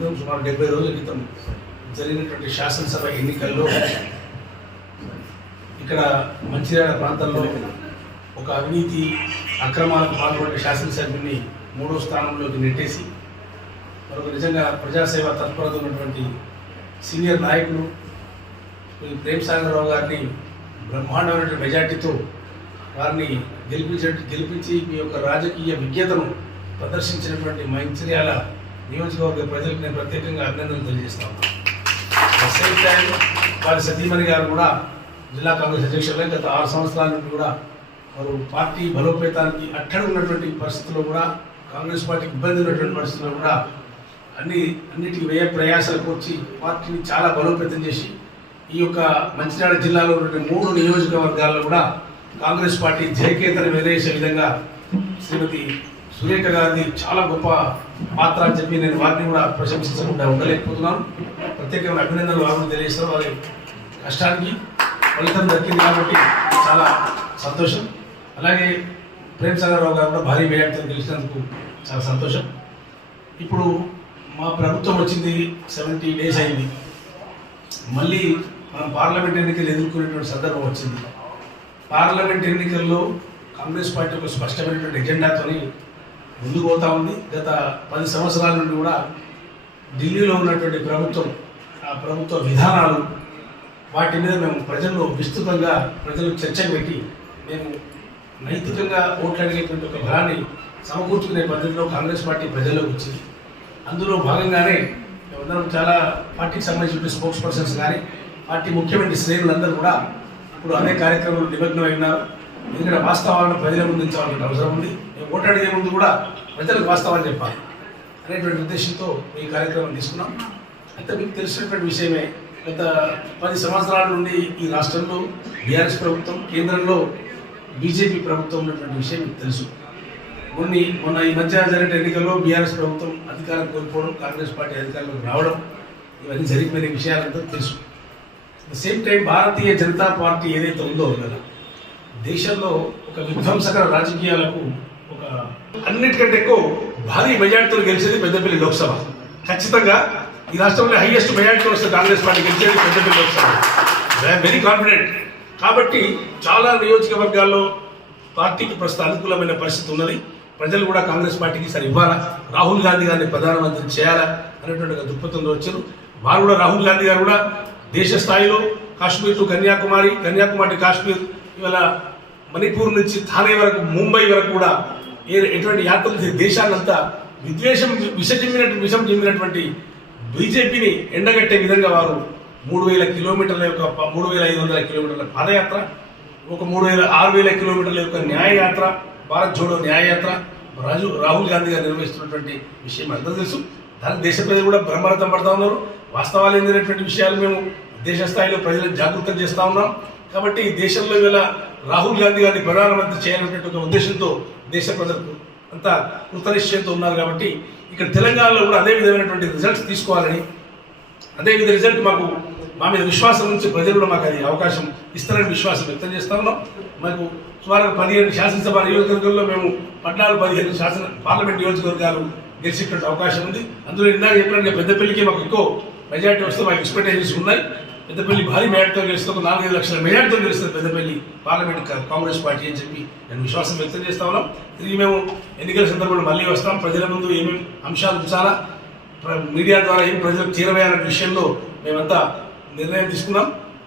సుమారు డెబ్బై రోజుల క్రితం జరిగినటువంటి శాసనసభ ఎన్నికల్లో ఇక్కడ మంచిర్యాల ప్రాంతంలో ఒక అవినీతి అక్రమాలకు పాల్పడిన శాసనసభ్యుని మూడో స్థానంలోకి నెట్టేసి మరొక నిజంగా ప్రజాసేవ తత్పరత ఉన్నటువంటి సీనియర్ నాయకులు ప్రేమ్ సాగర్రావు గారిని బ్రహ్మాండమైన మెజార్టీతో వారిని గెలిపించ గెలిపించి మీ యొక్క రాజకీయ విజ్ఞతను ప్రదర్శించినటువంటి మంచిర్యాల నియోజకవర్గ ప్రజలకు నేను ప్రత్యేకంగా అభినందనలు తెలియజేస్తాను. సేమ్ టైం వారి సతీమణి గారు కూడా జిల్లా కాంగ్రెస్ అధ్యక్షులుగా గత ఆరు సంవత్సరాల నుండి కూడా వారు పార్టీ బలోపేతానికి అట్టడి ఉన్నటువంటి పరిస్థితుల్లో కూడా కాంగ్రెస్ పార్టీకి ఇబ్బంది ఉన్నటువంటి పరిస్థితుల్లో కూడా అన్ని అన్నిటికీ వ్యయ ప్రయాసాలకు వచ్చి పార్టీని చాలా బలోపేతం చేసి ఈ యొక్క మంచిర్యాల జిల్లాలో ఉన్నటువంటి మూడు నియోజకవర్గాల్లో కూడా కాంగ్రెస్ పార్టీ జయకేతను వెలేసే విధంగా శ్రీమతి సురేఖ గారిది చాలా గొప్ప పాత్ర అని చెప్పి నేను వారిని కూడా ప్రశంసించకుండా ఉండలేకపోతున్నాను. ప్రత్యేకమైన అభినందనలు వారిని తెలియజేస్తారు. వారి కష్టానికి ఫలితం దక్కింది కాబట్టి చాలా సంతోషం. అలాగే ప్రేమ్ సాగర్ రావు గారు కూడా భారీ వేయంతో గెలిచినందుకు చాలా సంతోషం. ఇప్పుడు మా ప్రభుత్వం వచ్చింది సెవెంటీ డేస్ అయింది. మళ్ళీ మనం పార్లమెంట్ ఎన్నికలు ఎదుర్కొనేటువంటి సందర్భం వచ్చింది. పార్లమెంట్ ఎన్నికల్లో కాంగ్రెస్ పార్టీ ఒక స్పష్టమైనటువంటి ఎజెండాతోని ముందుకు పోతా ఉంది. గత పది సంవత్సరాల నుండి కూడా ఢిల్లీలో ఉన్నటువంటి ప్రభుత్వం ఆ ప్రభుత్వ విధానాలు వాటి మీద మేము ప్రజల్లో విస్తృతంగా ప్రజలకు చర్చకు పెట్టి మేము నైతికంగా ఓట్లు అడిగేటువంటి ఒక బలాన్ని సమకూర్చుకునే పద్ధతిలో కాంగ్రెస్ పార్టీ ప్రజల్లోకి వచ్చింది. అందులో భాగంగానే మేమందరం చాలా పార్టీకి సంబంధించిన స్పోక్స్ పర్సన్స్ కానీ పార్టీ ముఖ్యమైన శ్రేణులందరూ కూడా ఇప్పుడు అనేక కార్యక్రమంలో నిమగ్నమై ఉన్నారు. ఎందుకంటే వాస్తవాలను ప్రజల ముందు ఉంచాల్సిన అవసరం ఉంది. మేము ఓటు ముందు కూడా ప్రజలకు వాస్తవాలు చెప్పాలి అనేటువంటి ఉద్దేశంతో ఈ కార్యక్రమం తీసుకున్నాం. అయితే మీకు తెలిసినటువంటి విషయమే గత పది సంవత్సరాల నుండి ఈ రాష్ట్రంలో బీఆర్ఎస్ ప్రభుత్వం కేంద్రంలో బీజేపీ ప్రభుత్వం ఉన్నటువంటి విషయం మీకు తెలుసు. కొన్ని మొన్న ఈ మధ్య జరిగిన ఎన్నికల్లో బీఆర్ఎస్ ప్రభుత్వం అధికారం కోల్పోవడం కాంగ్రెస్ పార్టీ అధికారంలోకి రావడం ఇవన్నీ జరిగిపోయిన విషయాలంతా తెలుసు. The same time Bharatiya Janata Party ఏదైతే ఉందో కదా దేశంలో ఒక విధ్వంసకర రాజకీయాలకు ఒక అన్నిటికంటే ఎక్కువ భారీ మెజార్టీతో గెలిచేది పెద్దపల్లి లోక్సభ. ఖచ్చితంగా ఈ రాష్ట్రంలో హైయెస్ట్ మెజార్టీ వస్తే కాంగ్రెస్ పార్టీ గెలిచేది పెద్దపల్లి లోక్సభ. వెరీ కాన్ఫిడెంట్ కాబట్టి చాలా నియోజకవర్గాల్లో పార్టీకి ప్రస్తుత అనుకూలమైన పరిస్థితి ఉన్నది. ప్రజలు కూడా కాంగ్రెస్ పార్టీకి సరి ఇవ్వాలా? రాహుల్ గాంధీ గారిని ప్రధానమంత్రి చేయాలా? అనేటువంటి ఒక దృక్పథంలో వచ్చారు. వారు కూడా రాహుల్ గాంధీ గారు కూడా దేశ స్థాయిలో కాశ్మీర్ టు కన్యాకుమారి కన్యాకుమారి కాశ్మీర్ ఇవాళ మణిపూర్ నుంచి థానే వరకు ముంబై వరకు కూడా ఏ ఎటువంటి యాత్రలు దేశాలంతా దేశాన్నంతా విద్వేషం విషజిమ్మినట్టు విషం జిమ్మినటువంటి బీజేపీని ఎండగట్టే విధంగా వారు మూడు వేల కిలోమీటర్ల యొక్క మూడు వేల ఐదు వందల కిలోమీటర్ల పాదయాత్ర ఒక మూడు వేల ఆరు వేల కిలోమీటర్ల యొక్క న్యాయయాత్ర భారత్ జోడో న్యాయయాత్ర రాజు రాహుల్ గాంధీ గారు నిర్వహిస్తున్నటువంటి విషయం అందరూ తెలుసు. దాని దేశ ప్రజలు కూడా బ్రహ్మరథం పడతా ఉన్నారు. వాస్తవాలు ఏంటనేటువంటి విషయాలు మేము దేశ స్థాయిలో ప్రజలను జాగృతం చేస్తూ ఉన్నాం. కాబట్టి దేశంలో ఇవాళ రాహుల్ గాంధీ గారిని ప్రధానమంత్రి చేయాలనేటువంటి ఒక ఉద్దేశంతో దేశ ప్రజలకు అంతా కృతనిశ్చయంతో ఉన్నారు కాబట్టి ఇక్కడ తెలంగాణలో కూడా అదే విధమైనటువంటి రిజల్ట్స్ తీసుకోవాలని అదే విధ రిజల్ట్ మాకు మా మీద విశ్వాసం నుంచి ప్రజలు కూడా మాకు అది అవకాశం ఇస్తారని విశ్వాసం వ్యక్తం చేస్తా ఉన్నాం. మాకు సుమారు పదిహేను శాసనసభ నియోజకవర్గంలో మేము పద్నాలుగు పదిహేను శాసన పార్లమెంట్ నియోజకవర్గాలు గెలిచేటువంటి అవకాశం ఉంది. అందులో ఇందాక చెప్పినట్టుగా పెద్దపల్లికి మాకు ఎక్కువ మెజార్టీ వస్తే మాకు ఎక్స్పెక్టేషన్స్ ఉన్నాయి. పెద్దపల్లి భారీ మేడతో గెలిస్తే ఒక నాలుగైదు లక్షల మేడతో గెలుస్తుంది పెద్దపల్లి పార్లమెంట్ కాంగ్రెస్ పార్టీ అని చెప్పి నేను విశ్వాసం వ్యక్తం చేస్తా ఉన్నాం. తిరిగి మేము ఎన్నికల సందర్భంలో మళ్ళీ వస్తాం. ప్రజల ముందు ఏమేమి అంశాలు ఉంచాలా మీడియా ద్వారా ఏం ప్రజలకు చేరవేయాలనే విషయంలో మేమంతా నిర్ణయం తీసుకున్నాం.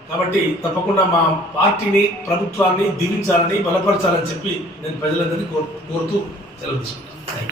కాబట్టి తప్పకుండా మా పార్టీని ప్రభుత్వాన్ని దీవించాలని బలపరచాలని చెప్పి నేను ప్రజలందరినీ కోరు కోరుతూ సెలవు తీసుకున్నాను